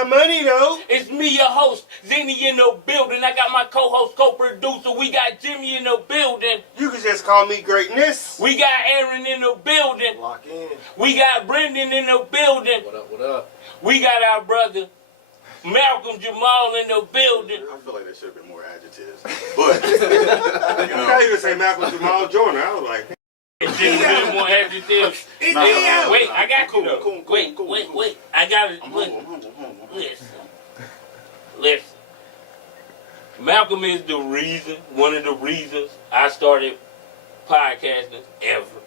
got money though. It's me, your host, Zenny in the building. I got my co-host, co-producer. We got Jimmy in the building. You can just call me Greatness. We got Aaron in the building. Lock in. We got Brendan in the building. What up, what up? We got our brother, Malcolm Jamal in the building. I feel like there should have been more adjectives. But, I thought you would say Malcolm Jamal Joyner. I was like, It should have been more adjectives. Wait, I got you though. Wait. I got it. I'm humble. Listen. Malcolm is the reason, one of the reasons I started podcasting ever.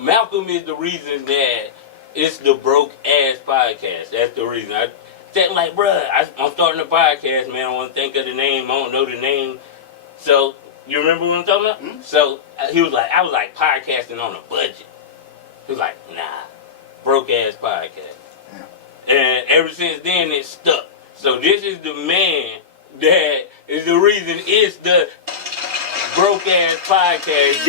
Malcolm is the reason that it's the broke ass podcast. That's the reason. I said like, bruh, I'm starting a podcast, man. I want to think of the name. I don't know the name. So, you remember what I'm talking about? Mm-hmm. So, I was like podcasting on a budget. He was like, nah, broke ass podcast. Yeah. And ever since then, it stuck. So this is the man that is the reason it's the broke ass podcast.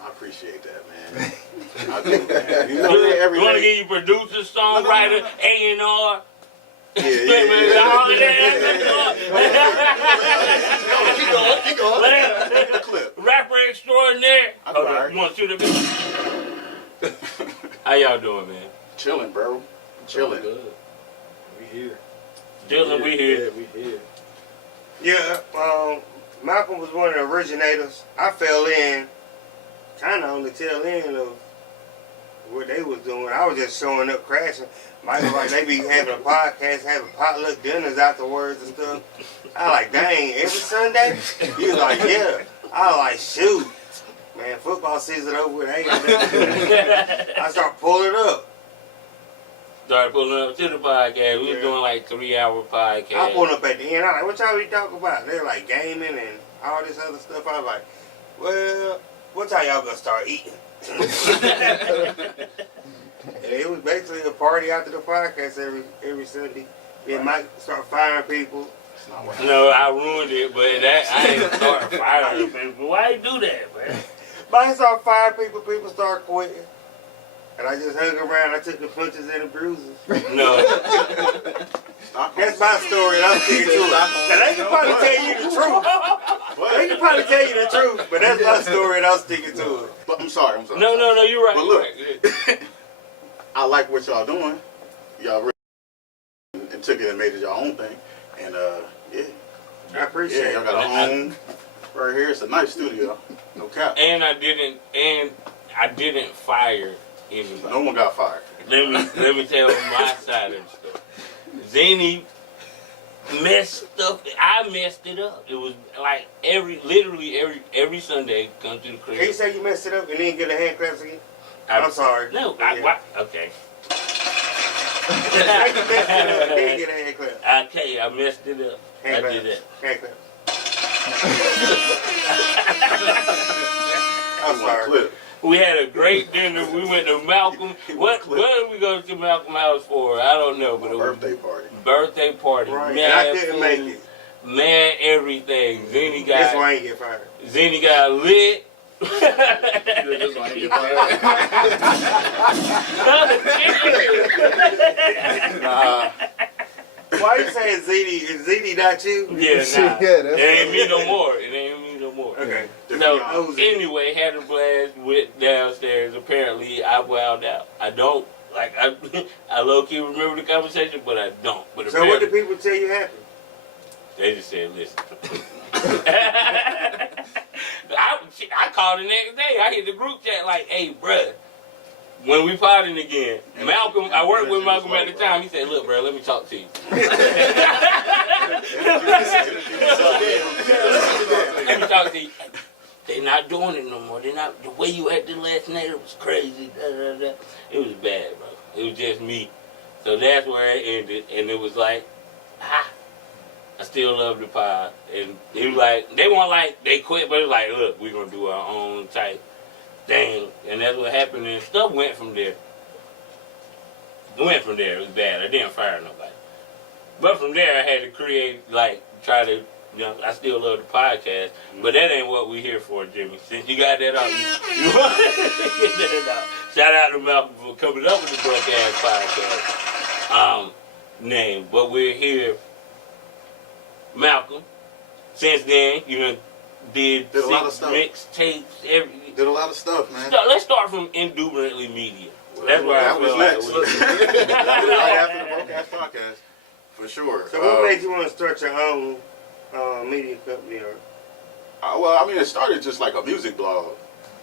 I appreciate that, man. I do, man. You know, You want to give you producer, songwriter, A&R? Yeah. Keep going. Clip. Rapper extraordinaire. You want to shoot it? How y'all doing, man? Chilling, bro. Chilling. Good. We here. Chilling, we here. Yeah, we here. yeah, Malcolm was one of the originators. I fell in kind of on the tail end of what they was doing. I was just showing up crashing. Michael, like, they be having a podcast, having potluck dinners afterwards and stuff. I like, dang, every Sunday? He was like, yeah. I was like, shoot. Man, football season over with. I start pulling up. Started pulling up to the podcast. We was doing like 3-hour podcast. I pulled up at the end. I was like, what y'all be talking about? They're like gaming and all this other stuff. I was like, well, what time y'all gonna start eating? And it was basically a party after the podcast every Sunday. Then Mike start firing people. No, I ruined it, but I ain't start firing people. Why you do that, man? Mike start firing people. People start quitting. And I just hung around. I took the punches and the bruises. No. That's my story, and I'm sticking to it. Now, they can probably tell you the truth. They can probably tell you the truth, but that's my story, and I'm sticking to it. But I'm sorry. No, you're right. But look, I like what y'all doing. Y'all really and took it and made it your own thing. And yeah. I appreciate it. Y'all got a home right here. It's a nice studio. No cap. And I didn't fire anybody. No one got fired. Let me tell my side of the story. Zenny messed up. I messed it up. It was like literally every Sunday come to the crib. Can you say you messed it up and then get a hand claps again? I'm sorry. No, okay. Then get a hand clap. Okay, I messed it up. Hand I did that. Hand clap. I'm sorry. We had a great dinner. We went to Malcolm. What did we go to Malcolm House for? I don't know, but it was birthday party. Birthday party. Right. Man, I couldn't make it. Man, everything. Zenny got. That's why I ain't get fired. Zenny got lit. Nah. Why you saying Zeddy? Is Zeddy not you? Yeah, nah. It ain't me no more. It ain't me no more. Okay. So, anyway, had a blast, went downstairs. Apparently, I wowed out. I don't, like, I low-key remember the conversation, but I don't. But so what did people tell you happened? They just said, listen. I called the next day. I hit the group chat like, hey, bruh, when we potting again, Malcolm, I worked with Malcolm at the time. He said, look, bruh, let me talk to you. Let me talk to you. They're not doing it no more. They're not. The way you acted last night, it was crazy. It was bad, bro. It was just me. So that's where it ended. And it was like, I still love the pie. And it was like, they weren't like, they quit, but it was like, look, we're going to do our own type thing. And that's what happened. And stuff went from there. It went from there. It was bad. I didn't fire nobody. But from there, I had to create, like, try to You know, I still love the podcast, but that ain't what we here for, Jimmy. Since you got that out, you want to get that out. Shout out to Malcolm for coming up with the broadcast podcast name. But we're here, Malcolm. Since then, you know, did a lot of stuff. Mixtapes, everything. Did a lot of stuff, man. Let's start from Induberantly Media. That's where that I was feel next. like That was right after the broadcast podcast, for sure. So what made you want to start your own media company? Or? Well, I mean, it started just like a music blog.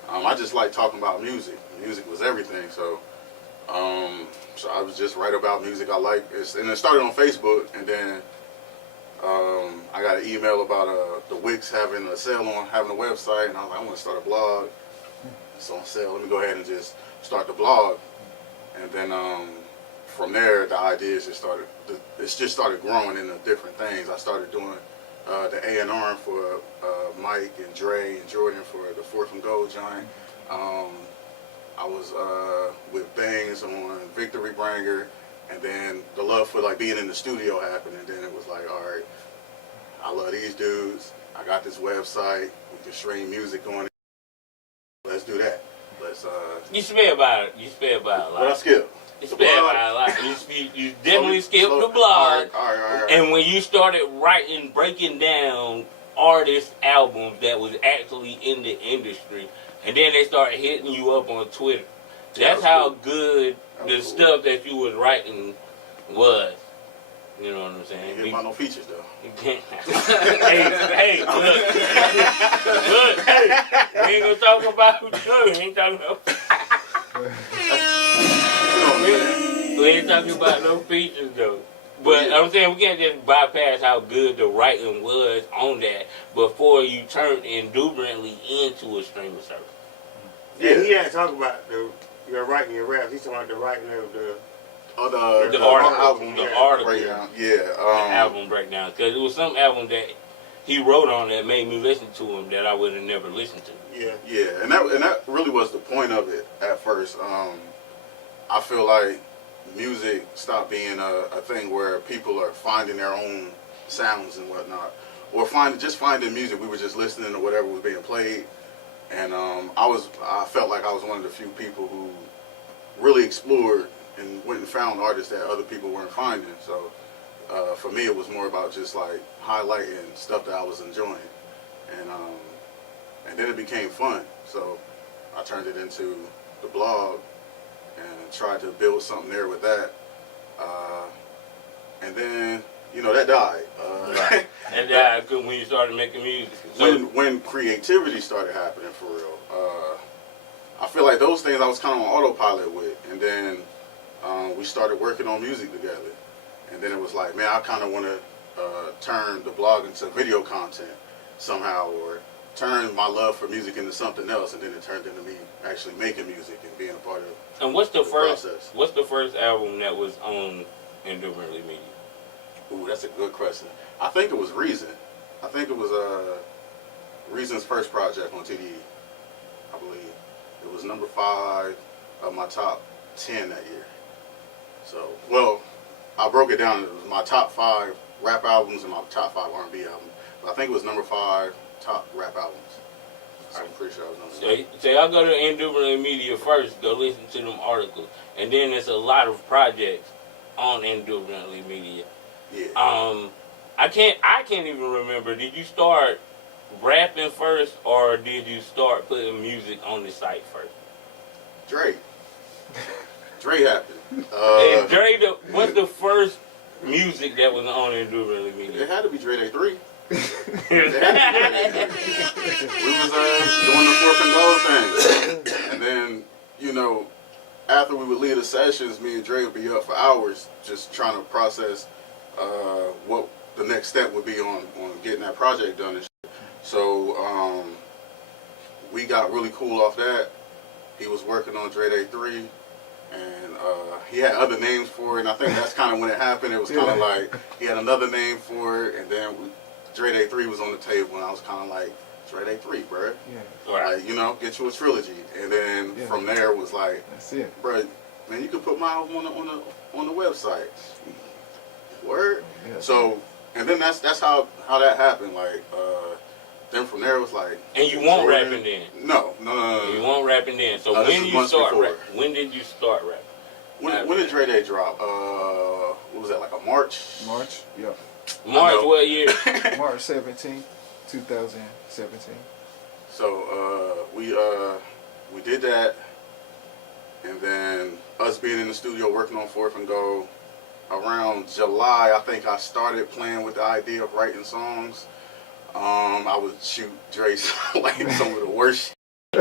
I just like talking about music. Music was everything. So I was just write about music I like. And it started on Facebook, and then I got an email about the Wix having a sale on having a website, and I was like, I want to start a blog. It's on sale. Let me go ahead and just start the blog. And then from there, the ideas just started. It's just started growing into different things. I started doing the A&R for Mike and Dre and Jordan for the Fourth and Gold joint. I was with Bangs on Victory Bringer, and then the love for like being in the studio happened, and then it was like, all right, I love these dudes. I got this website. We can stream music on it. Let's do that. Let's. You spare about it. You spare about a lot. What I skip? You spare about a lot. You definitely skipped the blog. All right. And when you started writing, breaking down artists' albums that was actually in the industry, and then they started hitting you up on Twitter. That's how good the stuff that you was writing was. You know what I'm saying? You ain't about no features though. hey, look, hey, we ain't gonna talk about we ain't talking about. We ain't talking about no features though. But I'm saying we can't just bypass how good the writing was on that before you turned Induberantly into a streaming service. Yeah, he ain't talking about your writing your raps. He's talking about the writing of the The article. The article. Breakdown. The Yeah. album breakdown. Because it was some album that he wrote on that made me listen to him that I would have never listened to. Yeah, and that really was the point of it at first. I feel like music stopped being a thing where people are finding their own sounds and whatnot, or just finding music. We were just listening to whatever was being played, and I felt like I was one of the few people who really explored and went and found artists that other people weren't finding. So for me, it was more about just like highlighting stuff that I was enjoying, and then it became fun. So I turned it into the blog and tried to build something there with that. And then, that died. Right. And died when you started making music. So when creativity started happening for real, I feel like those things I was kind of on autopilot with. And then we started working on music together. And then it was like, man, I kind of want to turn the blog into video content somehow, or turn my love for music into something else. And then it turned into me actually making music and being a part of it. And what's the first process. What's the first album that was on Induberantly Media? Ooh, that's a good question. I think it was Reason. I think it was Reason's first project on TDE, I believe. It was number 5 of my top 10 that year. So, well, I broke it down. It was my top 5 rap albums and my top 5 R&B albums. But I think it was number 5 top rap albums. I'm pretty sure I was number 5. So I'll go to Induberantly Media first, go listen to them articles. And then there's a lot of projects on Induberantly Media. Yeah. I can't even remember. Did you start rapping first, or did you start putting music on the site first? Dre happened. And Dre, what's the first music that was on Induberantly Media? It had to be Dre Day 3. We was doing the Fourth and Gold thing. And then, after we would leave the sessions, me and Dre would be up for hours just trying to process what the next step would be on getting that project done and shit. So we got really cool off that. He was working on Dre Day 3, and he had other names for it, and I think that's kind of when it happened. It was kind of like he had another name for it, and then Dre Day 3 was on the table, and I was kind of like, Dre Day 3, bro. Yeah. Right. Like, get you a trilogy. And then from there it was like, that's it. Bro, man, you could put my album on the website. Word? Yeah. So, and then that's how that happened. Like, then from there it was like. And you weren't rapping then? No. You weren't rapping then. So this when is you months start before. when did you start rapping? When did Dre Day drop? What was that, like a March? March, yeah. March what year? March 17th, 2017. So we did that, and then us being in the studio working on Fourth and Goal, around July, I think I started playing with the idea of writing songs. I would shoot Dre's like some of the worst. I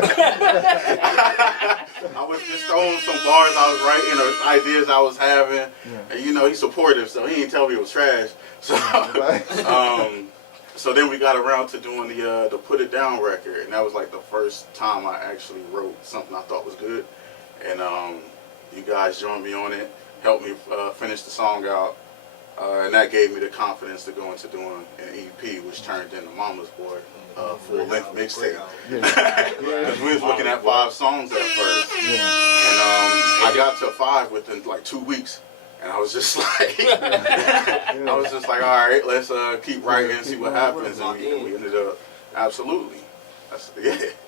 was just throwing some bars I was writing or ideas I was having, and you know he's supportive, so he didn't tell me it was trash. So, so then we got around to doing the Put It Down record, and that was like the first time I actually wrote something I thought was good, and you guys joined me on it, helped me finish the song out, and that gave me the confidence to go into doing an EP, which turned into Mama's Boy. Full-length mixtape. Because we was looking at 5 songs at first. And I got to 5 within like 2 weeks. And I was just like, all right, let's keep writing and see what happens. And we ended up, absolutely.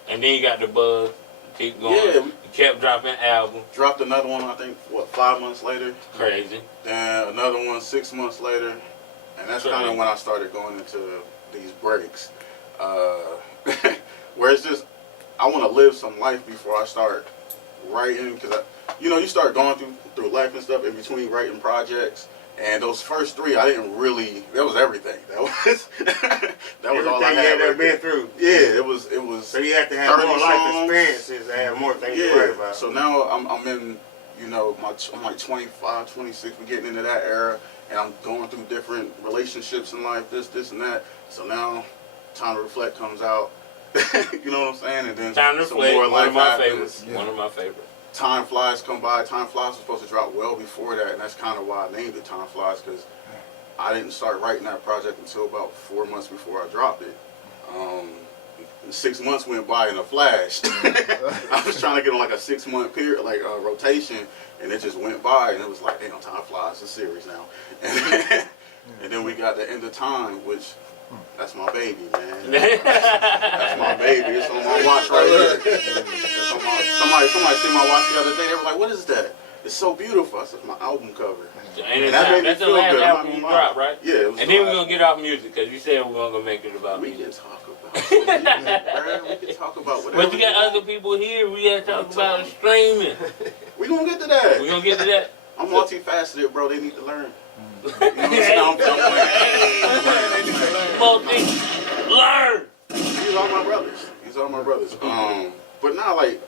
And then you got the buzz, keep going. Yeah. You kept dropping albums. Dropped another one, I think, 5 months later. Crazy. Then another one 6 months later. And that's kind of when I started going into these breaks. Where it's just, I want to live some life before I start writing, because you start going through life and stuff in between writing projects, and those first 3 I didn't really, that was everything. That was all I had ever been through. Yeah, it was. So you have to have more life experiences to have more things to write about. So now I'm in, I'm like 25, 26. We're getting into that era, and I'm going through different relationships in life, this and that. So now, Time to Reflect comes out. You know what I'm saying? And then Time to Reflect, more one of my happens. favorites. Yeah. One of my favorites. Time Flies come by. Time Flies was supposed to drop well before that, and that's kind of why I named it Time Flies, because I didn't start writing that project until about 4 months before I dropped it. 6 months went by in a flash. I was trying to get on like a 6-month period, like a rotation, and it just went by, and it was like, damn, Time Flies, it's a series now. And then we got the End of Time, which, that's my baby, man. That's my baby. It's on my watch right here. It's on my, somebody see my watch the other day. They were like, what is that? It's so beautiful. I said, my album cover. And that's the last album you dropped, right? Yeah. It was and then we're going to get off music, because you said we're going to make it about music. We can talk about music, we can talk about whatever. But you got other people here. We got to talk about streaming. We're going to get to that. We're going to get to that. I'm multifaceted, bro. They need to learn. You know what I'm saying? Learn. These are my brothers. But now, like,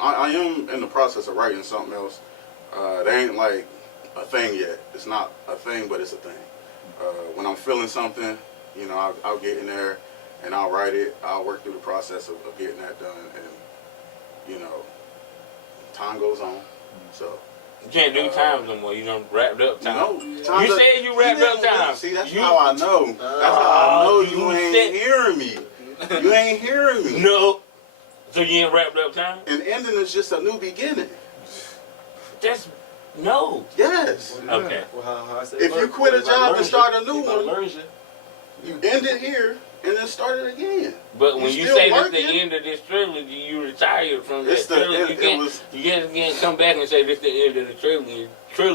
I am in the process of writing something else. They ain't like a thing yet. It's not a thing, but it's a thing. When I'm feeling something, I'll get in there and I'll write it. I'll work through the process of getting that done, and time goes on. So. You can't do times no more. You done wrapped up time. No, you said you wrapped up time. See, that's how I know. That's how I know you ain't hearing me. You ain't hearing me. No. So you ain't wrapped up time? An ending is just a new beginning. That's no. Yes. Okay. Well, if you quit a job and start a new one, you end it here and then start it again. But when you say this the end of this trilogy, you retired from that trilogy. You can't come back and say this the end of the trilogy.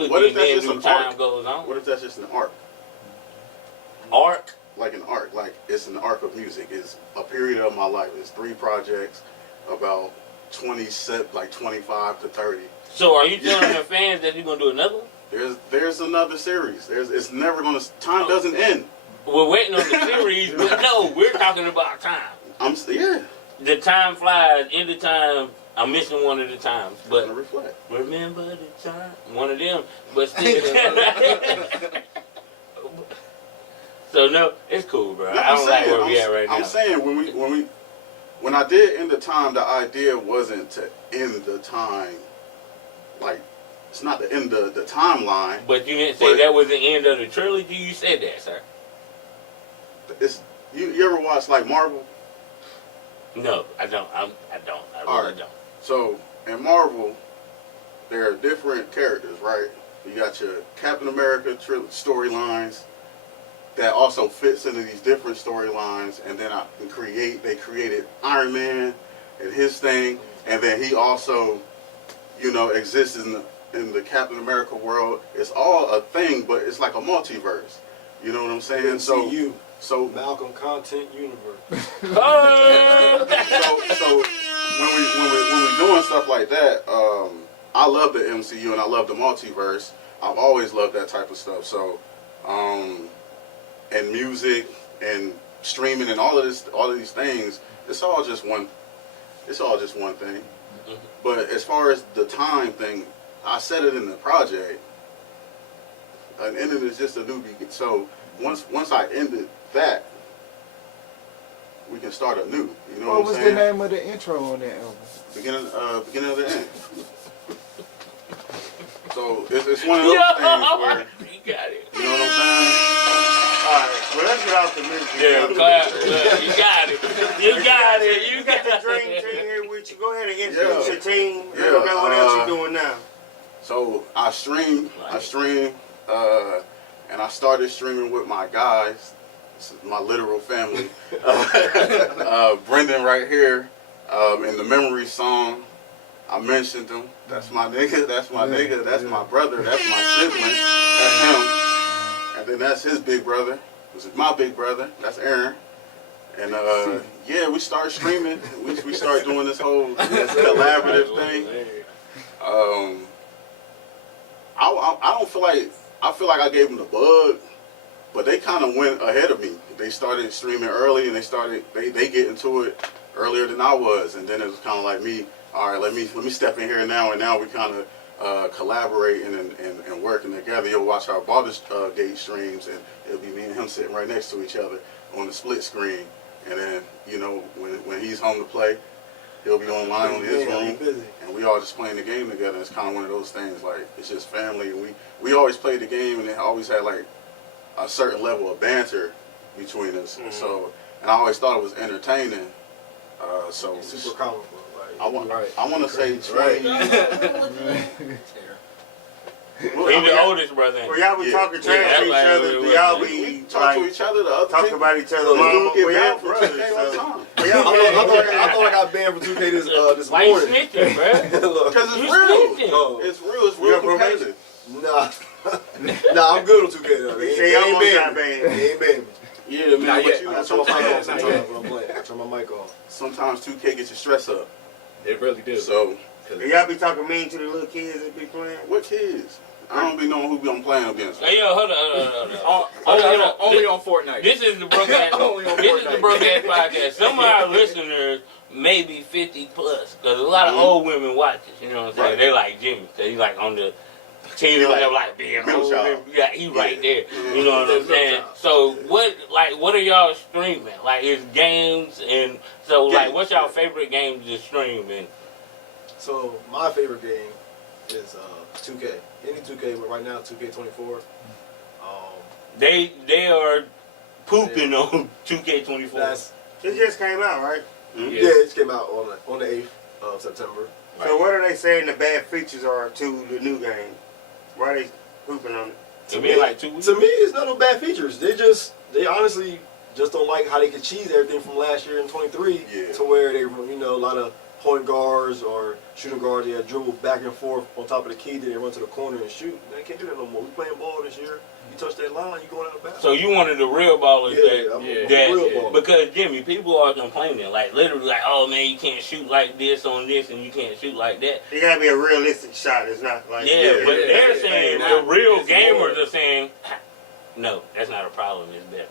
What if and that's then just an time arc? goes on. What if that's just an arc? Arc? Like an arc. Like it's an arc of music. It's a period of my life. It's 3 projects, about 25 to 30. So are you telling the fans that you're gonna do another one? There's another series. It's never gonna. Time doesn't end. We're waiting on the series, but no, we're talking about time. Yeah. The time flies. In the time, I'm missing one of the times, but reflect. Remember the time. One of them, but still. So no, it's cool, bro. I don't like where we at right now. I'm saying when I did End the Time, the idea wasn't to end the time. Like, it's not the end of the timeline. But you didn't say that was the end of the trilogy. You said that, sir. You ever watch like Marvel? No, I don't. I really don't. So in Marvel, there are different characters, right? You got your Captain America storylines, that also fits into these different storylines. And then they created Iron Man and his thing, and then he also, you know, exists in the Captain America world. It's all a thing, but it's like a multiverse. You know what I'm saying? MCU. So Malcolm Content Universe. Oh! so when we doing stuff like that, I love the MCU and I love the multiverse. I've always loved that type of stuff. So, and music and streaming and all of these things, it's all just one thing. But as far as the time thing, I said it in the project. An ending is just a new beginning. So once I ended that, we can start anew. You know What what was I'm the saying? name of the intro on that album? Beginning of the end. So it's one of those things where, You got it. you know what I'm saying? Alright, well let's get off the music. Yeah, clap. You got it. You got it. You got the dream team here with you. Go ahead and introduce Yeah. your team. Let Yeah, them know what else you're doing now. So I stream, and I started streaming with my guys. This is my literal family. Brendan right here, in the memory song, I mentioned him. That's my nigga, that's my nigga, that's my brother, that's my sibling, that's him. And then that's his big brother, which is my big brother, that's Aaron. And yeah, we start streaming. We start doing this whole collaborative thing. I don't feel like I gave them the bug, but they kind of went ahead of me. They started streaming early, and they get into it earlier than I was, and then it was kind of like me. All right, let me step in here now, and now we kind of collaborating and working together. You'll watch our Baldur's Gate streams, and it'll be me and him sitting right next to each other on the split screen, and then you know when he's home to play, he'll be online on his room, and we all just playing the game together. It's kind of one of those things, like it's just family, and we always played the game, and it always had like a certain level of banter between us. Mm-hmm. So, and I always thought it was entertaining. So Super comic book. Like, I want to say 20. Well, He's the oldest brother. Well, y'all be Yeah. talking trash Yeah, to each like, other. Do we y'all We be talk to like each other. The other talk people, about each other's so mama? we Well, get y'all banned from brothers. 2K all the So. time. Well, I y'all thought I got banned from 2K this Why you morning. snitching, bro? Because it's You real. snitching. Oh. It's real. It's You're real a probation. competitive. Nah, I'm good on 2K though. They They say y'all ain't almost got banned me. banned. They ain't banned me. Yeah, man. Not But yet. you I know, turn my mic off sometimes, sometimes when I'm playing. I turn my mic off. sometimes 2K gets your stress up. It really do. So, Do y'all be talking mean to the little kids that be playing? what kids? I don't be knowing who I'm playing against. Hey, yo, hold on. Only on Fortnite. This is the broke ass. Only on This is the Fortnite. broke ass podcast. Some of our listeners may be 50 plus, because a lot of old women watch this. You know what I'm saying? Right. They like Jimmy, so he's like on the team He like of like being middle old. child. Yeah, he right there. Yeah. You know what I'm Middle saying? child. So what are y'all streaming? Like, it's games, and so like, what's y'all favorite games to stream? And So my favorite game is 2K. Any 2K, but right now 2K24. they are pooping on 2K24. That's It just came out, right? Hmm? yeah. It just came out on the 8th of September. So what are they saying the bad features are to the new game? Why are they pooping on it? To me, like 2 weeks. To me, it's not no bad features. They honestly just don't like how they could cheese everything from last year in 23 Yeah. to where they, you know, a lot of point guards or shooting guards, they dribble back and forth on top of the key, then they run to the corner and shoot. They can't do that no more. We playing ball this year. You touch that line, you going out of bounds. So you one of the real ballers yeah, I'm yeah, a real that ball. because Jimmy, people are complaining like literally like, oh man, you can't shoot like this on this and you can't shoot like that. It gotta be a realistic shot. It's not like Yeah, but yeah, they're yeah, saying yeah. the real It's gamers more. are saying, no, that's not a problem. It's better.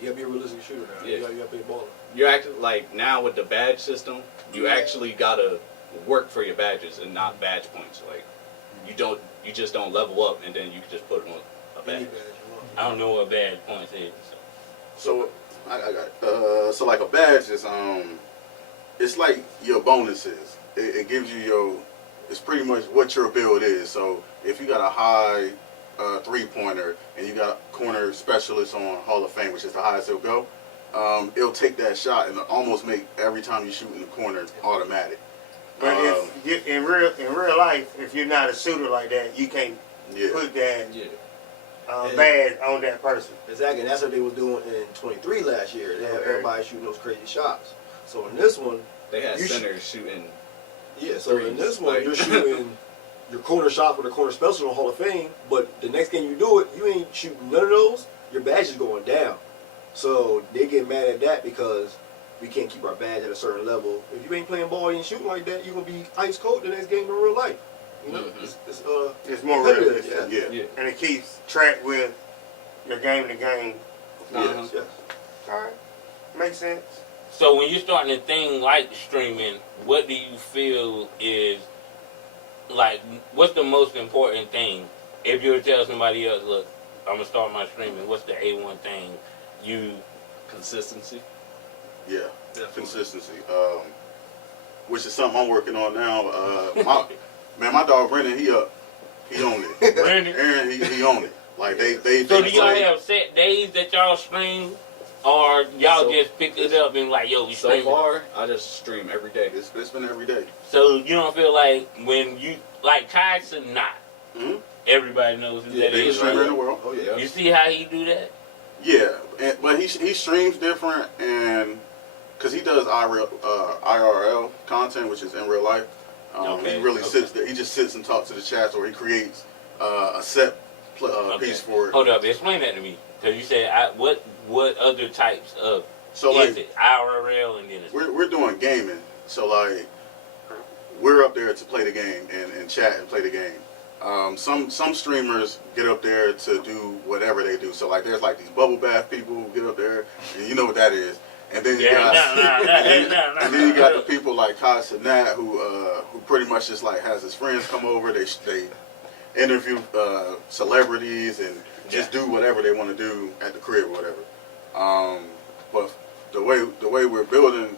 You gotta be a realistic shooter now. Yeah. You gotta be a baller. You actually like now with the badge system, you actually gotta work for your badges and not badge points. Like you just don't level up and then you can just put it on a Any badge. badge you want. I don't know what bad points is. So. So, I got so like a badge is it's like your bonuses. It gives you it's pretty much what your build is. So if you got a high 3-pointer and you got a corner specialist on Hall of Fame, which is the highest it'll go, it'll take that shot and almost make every time you shoot in the corner automatic. But in real life, if you're not a shooter like that, you can't Yeah. put that Yeah. And- badge on that person. Exactly, and that's what they was doing in 23 last year. They had Okay. everybody shooting those crazy shots. So in this one, They had You centers shooting. yeah, so in Threes, this one, like- you're shooting your corner shot for the corner special in Hall of Fame, but the next game you do it, you ain't shooting none of those, your badge is going down. So they get mad at that because we can't keep our badge at a certain level. If you ain't playing ball, you ain't shooting like that, you're going to be ice cold the next game in real life. You know, Mhm. It's more competitive, realistic. Yeah. Yeah. And it keeps track with your game to game. Uh-huh. Yes. Alright. Makes sense. So when you're starting a thing like streaming, what do you feel is like? What's the most important thing? If you were to tell somebody else, look, I'm gonna start my streaming. What's the A1 thing? You Consistency. Yeah, Definitely. consistency. Which is something I'm working on now. My dog Brennan, he owned it. Brandon. Aaron, he owned it. Like they So do y'all play- have set days that y'all stream, or y'all So- just pick it up and like, yo, we So streaming? far, I just stream every day. It's been every day. So you don't feel like when you like Kai not Mhm. everybody knows who Yeah, that Biggest is, right? streamer in the world. Oh, yeah. You see how he do that? Yeah, but he streams different, and because he does IRL content, which is in real life. Okay, He really okay. sits there. He just sits and talks to the chats, or he creates a set piece for it. Hold up, explain that to me. Because you said, what other types of So is like it? IRL and then it's we're doing gaming. So like we're up there to play the game and chat and play the game. Some streamers get up there to do whatever they do. So like there's like these bubble bath people who get up there, and you know what that is. And then you got and then you got the people like Kai Cenat who pretty much just like has his friends come over. They interview celebrities and just do whatever they want to do at the crib or whatever. But the way we're building,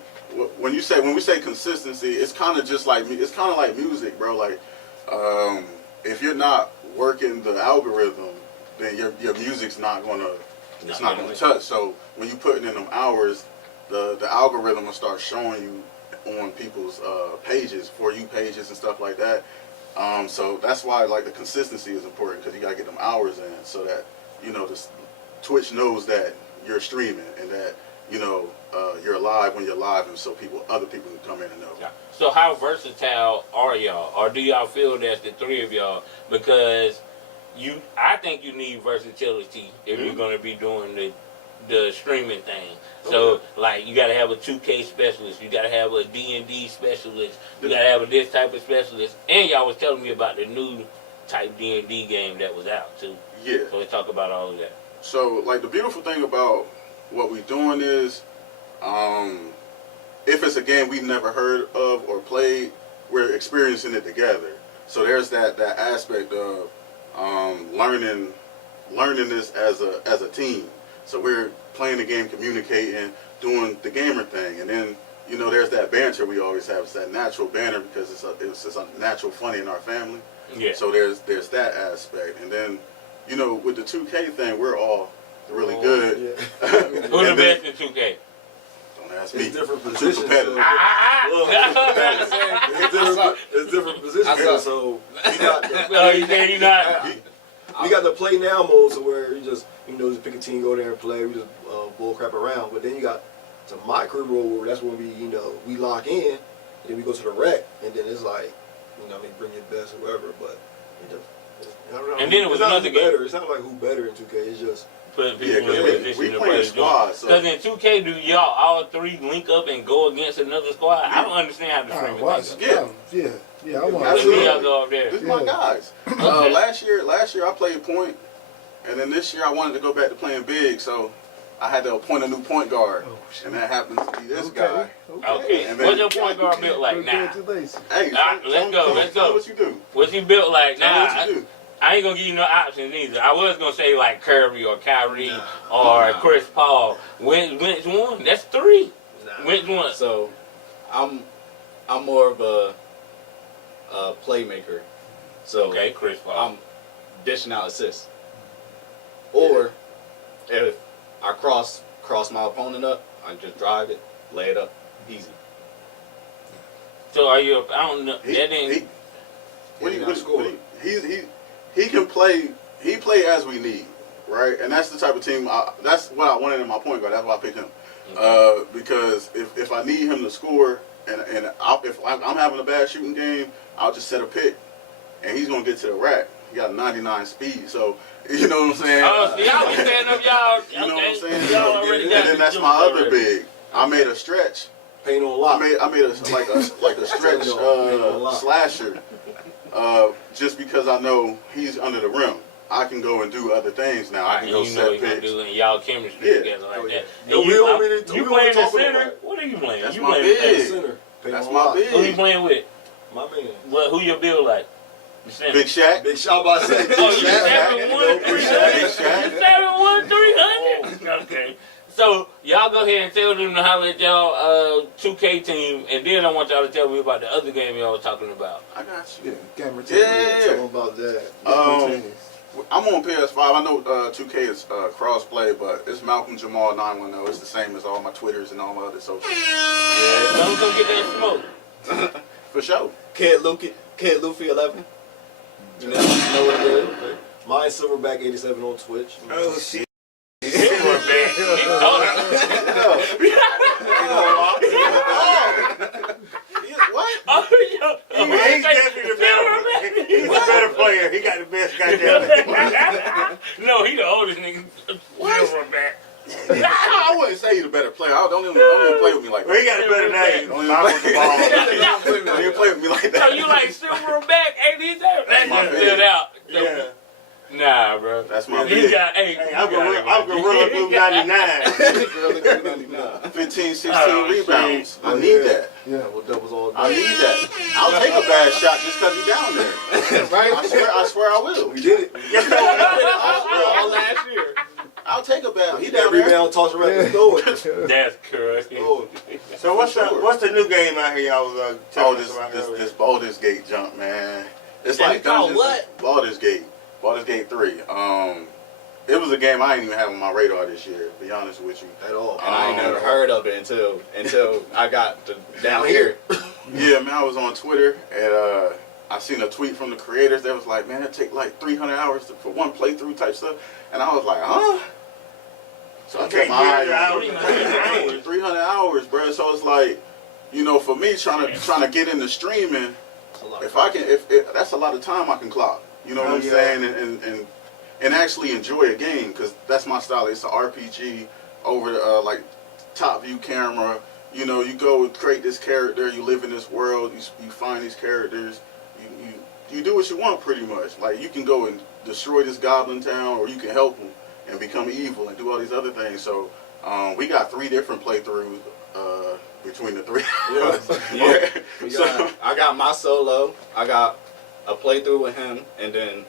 when we say consistency, it's kind of just like music, bro. Like if you're not working the algorithm, then your music's not gonna touch. So when you putting in them hours, the algorithm will start showing you on people's pages, For You pages and stuff like that. So that's why like the consistency is important, because you gotta get them hours in so that this Twitch knows that you're streaming and that you're live when you're live, and so other people can come in and know. Yeah. So how versatile are y'all, or do y'all feel that's the three of y'all? Because I think you need versatility if you're gonna be doing the streaming thing. So like you gotta have a 2K specialist, you gotta have a D&D specialist, you gotta have a this type of specialist, and y'all was telling me about the new type D&D game that was out too. Yeah. So let's talk about all of that. So, like, the beautiful thing about what we're doing is, if it's a game we've never heard of or played, we're experiencing it together. So there's that aspect of learning this as a team. So we're playing the game, communicating, doing the gamer thing, and then there's that banter we always have. It's that natural banter because it's a natural funny in our family. Yeah. So there's that aspect, and then with the 2K thing, we're all really good. Yeah. Who the And then- best in 2K? Don't ask me. It's different I'm too positions. competitive. It's different positions. So you got Oh, you saying you not? we got the play now mode, so where you just just pick a team, go there and play. We just bull crap around. But then you got to my career role where that's when we lock in, and then we go to the rec, and then it's like they bring your best or whatever. But it just, I don't know. And then it was it's not another who game. better. It's not like who better in 2K. It's just Putting Yeah, people in because position we to playing play squad. So Because in 2K, do y'all all three link up and go against another squad? I don't understand how the I streaming watch. thing Yeah. Yeah, I watch. goes. Let me Absolutely. y'all go up there. this is my Yeah. guys. Okay. Last year I played point, and then this year I wanted to go back to playing big, so I had to appoint a new point guard, Oh, shit. and that happens to be this guy. Okay. And then- What's your point guard built like now? Congratulations. Hey, Let's go, let's tell go. what you do. What's he built like Tell me now? what you do. I ain't gonna give you no options either. I was gonna say like Curry or Kyrie Nah. or Nah. Chris Paul. Which one? That's three. nah. Which one? So, I'm more of a playmaker. So Okay, Chris Paul. I'm dishing out assists. Or if I cross my opponent up, I just drive it, lay it up, easy. So are you? I don't know. He, That didn't. he, what He he, not scoring. he can play. He play as we need. right? And that's the type of team. That's what I wanted in my point guard. That's why I picked him. Because if I need him to score, and if I'm having a bad shooting game, I'll just set a pick, and he's gonna get to the rack. He got 99 speed, so you know what I'm saying. Oh, see, y'all be saying up y'all. You know what I'm saying? Y'all already got And then that's my other big. I made a stretch. Paint on lock. I made a stretch slasher, just because I know he's under the rim. I can go and do other things now. I can go you know set what you're picks. doing. Y'all chemistry Yeah. together like that. Yo, And we you don't playing the talk center? about- What are you playing? That's You my playing big. the Center. Paint That's on my lock. Who you big. playing with? My man. What? Who your build like? The center. Big Shaq. Big shot about to say. Big Oh, you Shaq. 7'1", Big Shaq. 7'1", 300. Okay. So y'all go ahead and tell them to holler at y'all 2K team, and then I want y'all to tell me about the other game y'all was talking about. I got you. Yeah, gamer Yeah. Tell them about that. I'm on PS5. I know 2K is cross-play, but it's Malcolm Jamal 910. It's the same as all my Twitters and all my other socials. Yeah, don't go get that smoke. For sure. Kid Luffy 11. You know what it is. Okay. Mine's Silverback 87 on Twitch. Oh shit. What? He's definitely the better. He's the better player. He got the best goddamn. No, he the oldest nigga. Silverback. I wouldn't say he's a better player. Don't even play with me like Well, he that. got a better name. Don't Mom even with the ball. Don't even play with me like So that. you like Silverback 87? That's my just big. stood out. Yeah. Nah, bro. That's my You big. got, Hey, I'm Gorilla Glue 99. 15, 16 Oh, rebounds. shit. I need that. Yeah. Double doubles all day. I need that. I'll take a bad shot just because he's down there. Right? I swear I will. We did it. All last year. I'll take a bad. He That down there. rebound toss around the throw it. That's correct. Oh, So what's the new game out here y'all was telling us about this earlier? Baldur's Gate jump, man. It's And like it's called Dungeons. what? Baldur's Gate 3. It was a game I didn't even have on my radar this year, to be honest with you. at all. And I ain't never heard of it until I got down here. Yeah, man, I was on Twitter and I seen a tweet from the creators that was like, man, it take like 300 hours for one playthrough type stuff. And I was like, huh? So I kept my eye on 300 hours, bro. So it's like, you know, for me trying to get into streaming, if I can, if that's a lot of time I can clock. You know what I'm saying? And actually enjoy a game, because that's my style. It's an RPG over the like top view camera. You know, you go create this character, you live in this world, you find these characters, you do what you want pretty much. Like you can go and destroy this goblin town, or you can help them and become evil and do all these other things. So we got 3 different playthroughs between the 3. Yeah. I got my solo. I got a playthrough with him, and then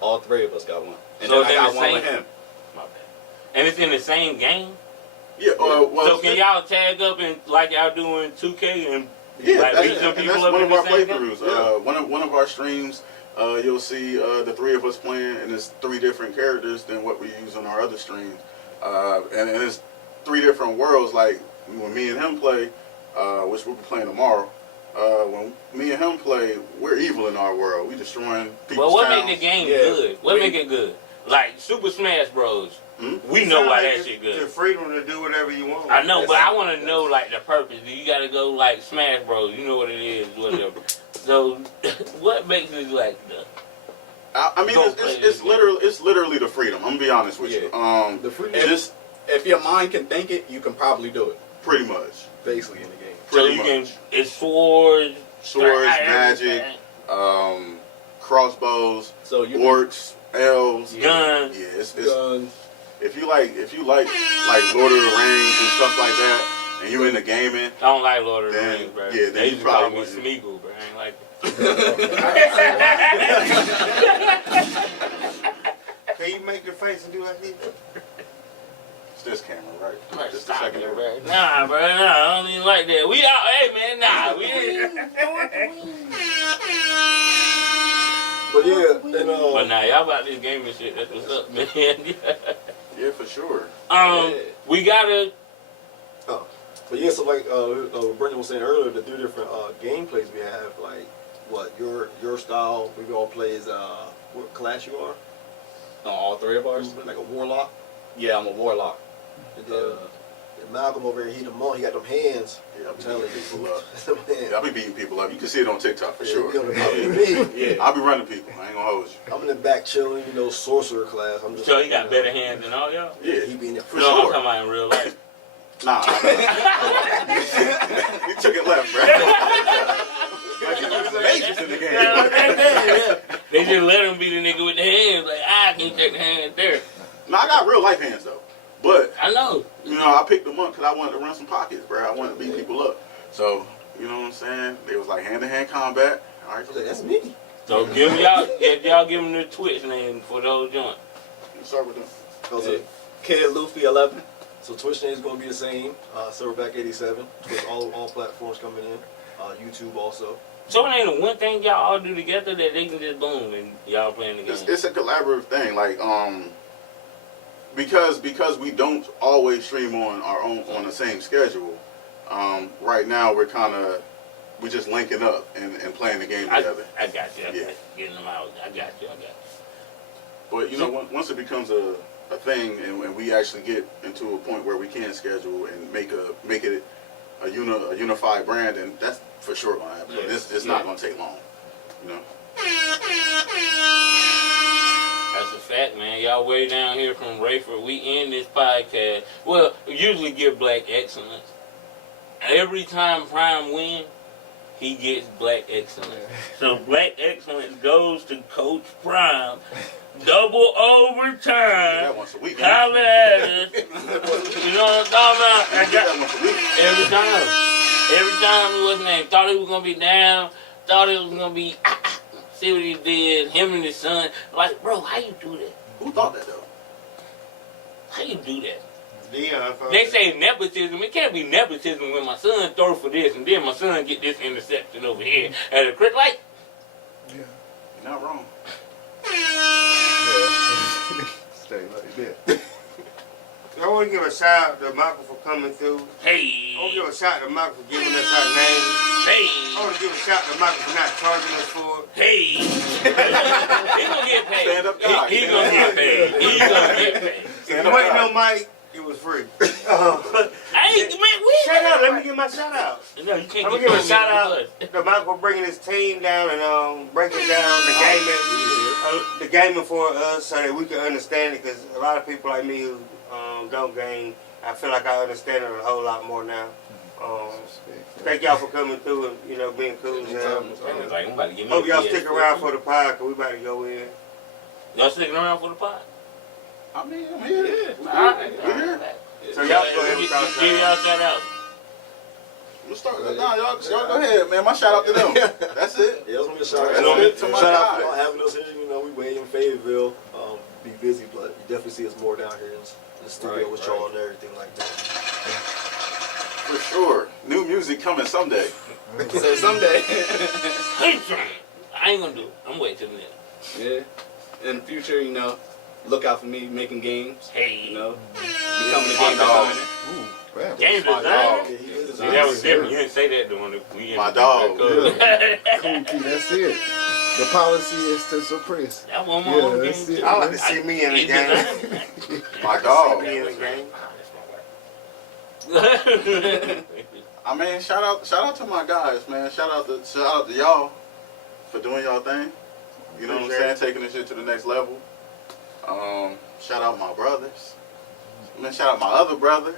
all 3 of us got one. And So then I then got the one same- with him. My bad. And it's in the same game? Yeah. Well, So can y'all tag up and like y'all doing 2K and Yeah, like beat that's, some and people that's up one in of the our same game? playthroughs. Yeah. One of our streams, you'll see the 3 of us playing, and it's 3 different characters than what we use on our other streams. And it's 3 different worlds. Like when me and him play, which we'll be playing tomorrow. When me and him play, we're evil in our world. We destroying people's Well, what towns. make the game Yeah. good? What make it good? Like Super Smash Bros. Hmm? We know why that shit The good. freedom to do whatever you want. I know, but I want to know like the purpose. Do you got to go like Smash Bros? You know what it is, whatever. So, what makes it like the? I mean, Don't play this game. it's literally the freedom. I'm gonna be honest with you. The freedom Just If your mind can think it, you can probably do it. pretty much. basically in the game. So Pretty you much. can. It's swords, Swords, everything. magic, crossbows, So you orcs, elves. guns. Yeah, it's Guns. if you like Lord of the Rings and stuff like that, and you into gaming, I don't like Lord of the Then- Rings, bro. yeah, then They you used to call probably me wouldn't. Smeagol, bro. I ain't like Can you make the face and do like this? it's this camera, right? that. Just a Stop second. it, bro. Nah, bro. Nah, I don't even like that. We out. Hey, man. Nah, we ain't. But yeah, and But nah, y'all about this gaming shit. That's what's up, man. Yeah, for sure. We gotta. but yeah, so like Brendan was saying earlier, the 3 different gameplays we have, like what your style we all play is what class you are? on all three of ours. Like a warlock. Yeah, I'm a warlock. And then Malcolm over here, he got them hands. Yeah, I be Telling beating people up. you. Yeah, I be beating people up. You can see it on TikTok for Yeah, sure. he on the top of Yeah. me. Yeah. I'll be running people. I ain't gonna hold you. I'm in the back chilling, sorcerer class. I'm just. So he got better hands than all y'all? Yeah, He be in there for No, sure. I'm talking about in real life. Nah. You took it left, bro. Like you was the Matrix in the game. They just let him be the nigga with the hands. Like, I can take the hands there. Nah, I got real life hands though. But I know. I picked them up because I wanted to run some pockets, bro. I wanted to beat people up. So, you know what I'm saying? They was like hand-to-hand combat. All right, I was like, that's me. So give y'all give him the Twitch name for those joint. let's start with them. Also, Kid Luffy 11. so Twitch name is gonna be the same. Silverback87. Twitch, all platforms coming in. YouTube also. So it ain't one thing y'all all do together that they can just boom and y'all playing the game. It's a collaborative thing, like because we don't always stream on our own on the same schedule. Right now we're just linking up and playing the game together. I got you. I got Yeah. you. Getting them out. I got you. But once it becomes a thing and we actually get into a point where we can schedule and make it a unified brand, and that's for sure gonna happen. Yeah. It's not gonna take long, you know. That's a fact, man. Y'all way down here from Rayford. We end this podcast. Well, we usually give Black excellence. Every time Prime win, he gets Black excellence. So Black excellence goes to Coach Prime. Double overtime. That once a week. Holla at us. You know what I'm talking about? I get that once a week. Every time, what's his name? Thought he was gonna be down. Thought it was gonna be. See what he did. Him and his son. Like, bro, how you do that? Who thought that though? How you do that? Dion. They say nepotism. It can't be nepotism when my son throw for this and then my son get this interception over here at a quick like. Yeah. You're not wrong. Yeah. Stay like that. I want to give a shout out to Michael for coming through. Hey, I want to give a shout out to Michael for giving us our name. I hey, want to give a shout out to Michael for not charging us for it. hey. He gonna get paid. Stand up guy. He gonna get paid. He gonna get paid. If Stand you up ain't guy. no Mike, it was free. Hey, man, we Shout out, let me give my shout out. No, you can't I'm gonna get give a paid shout with out to Michael for bringing his team down and breaking down the gaming for us so that we can understand it. Because a lot of people like me who don't game, I feel like I understand it a whole lot more now. Thank y'all for coming through and being cool. Like, I'm about to get me Hope a y'all PS. stick around for the pod because we about to go in. Y'all sticking around for the pod? I mean, I'm here. All right. We're here. So y'all go ahead and Give start y'all shout out. Let's start. Nah, y'all go ahead, man. My shout out to them. That's it. Yeah, it's gonna be a shout out. That's it to my Shout out guys. for y'all having us here. We way in Fayetteville. Be busy, but you definitely see us more down here in the studio with y'all and everything like that. For sure. New music coming someday. So someday. I ain't gonna do it. I'm waiting till the end. Yeah. In the future, look out for me making games. Hey. Becoming a game dog. designer. Ooh, bam. Game My design. dog. Yeah, he is See, that was different. You didn't say that during the we My dog. Cool key, that's it. The policy is to suppress. That one Yeah, more that's game. it. I like to see me in the game. My dog. Me in the game. I mean, shout out to my guys, man. Shout out to y'all for doing y'all thing. You know what I'm saying? Taking this shit to the next level. Shout out my brothers. Man, shout out my other brother,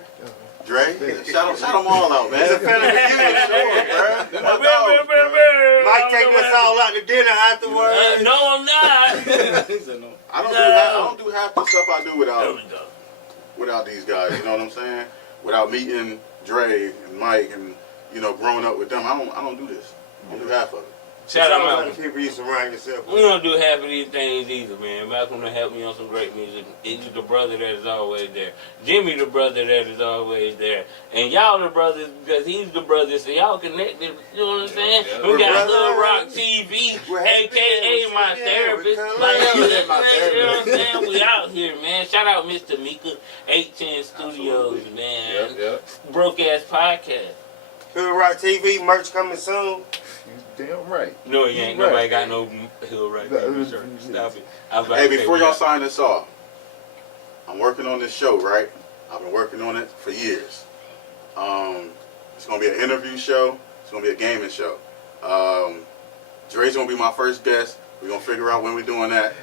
Dre. Shout them all out, man. He's a fan of the Sure, unit. bro. They're my dogs, bro. Mike taking us all out to dinner afterwards. No, I'm not. He said no. I don't do half the stuff I do There we go. without these guys. You know what I'm saying? Without meeting Dre and Mike and growing up with them, I don't do this. I don't do half of it. Shout out to Malcolm. the people you surround yourself We with. don't do half of these things either, man. Malcolm done helped me on some great music. He's the brother that is always there. Jimmy the brother that is always there. And y'all the brothers because he's the brother, so y'all connected. You know what I'm saying? Yeah. We got We're Hood brothers. Rock TV, We're happy. a.k.a. my Yeah, therapist. we're Like, you know my what I'm saying? We out here, man. Shout out Mr. Mika, 810 Studios, man. Yep. Broke Ass Podcast. Hood Rock TV merch coming soon. You damn right. No, he ain't. Right. Nobody got no hill right there. Stop it. I was about Hey, to say, before we y'all got- sign this off, I'm working on this show, right? I've been working on it for years. It's gonna be an interview show. It's gonna be a gaming show. Dre's gonna be my first guest. We're gonna figure out when we're doing that.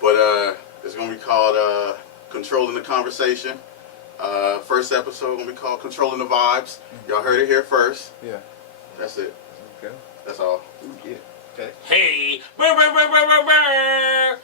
But it's gonna be called Controlling the Conversation. First episode gonna be called Controlling the Vibes. Y'all heard it here first. Yeah. That's it. Okay. That's all. Yeah. Hey, we Well, out.